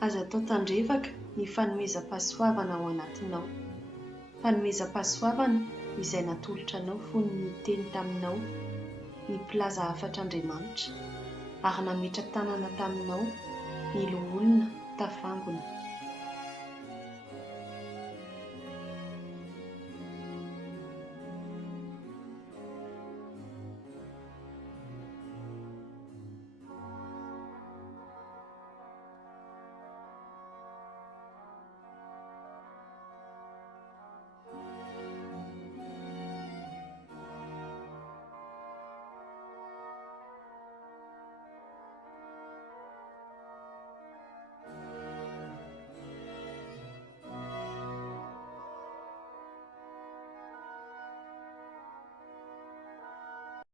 Aza atao tandrefaka ny fanomezam-pahasoavana ao anatinao. Fanomezam-pahasoavana izay natolotra anao fony niteny taminao ny mpilaza afatr'Andriamanitra ary nametra tanana taminao ny loholona tafangona.